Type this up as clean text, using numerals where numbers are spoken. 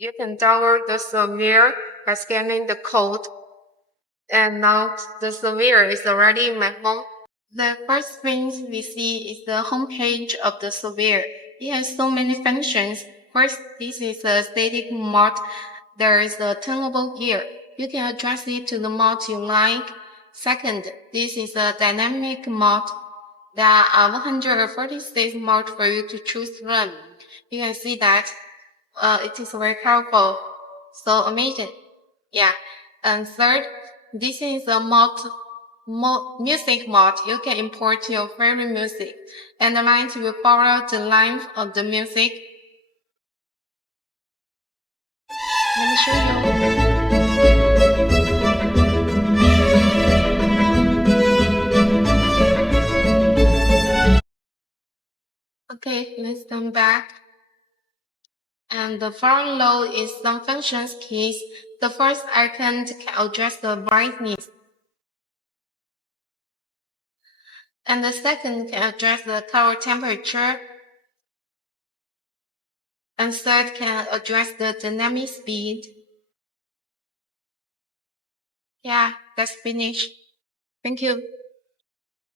You can download the software by scanning the code. And now the software is already in my phone. The first thing we see is the homepage of the software. It has so many functions. First, this is a static mode. There is a turnable gear. You can adjust it to the mode you like. Second, this is a dynamic mode. There are 146 modes for you to choose from. You can see that it is very powerful. So amazing. Yeah. And third, this is a music mode. You can import your favorite music, and the lines will follow the length of the music. Let me show you. Okay, let's come back. And the front load is some functions keys. The first icon can adjust the brightness. And the second can adjust the color temperature. And third can adjust the dynamic speed. Yeah, that's finished. Thank you.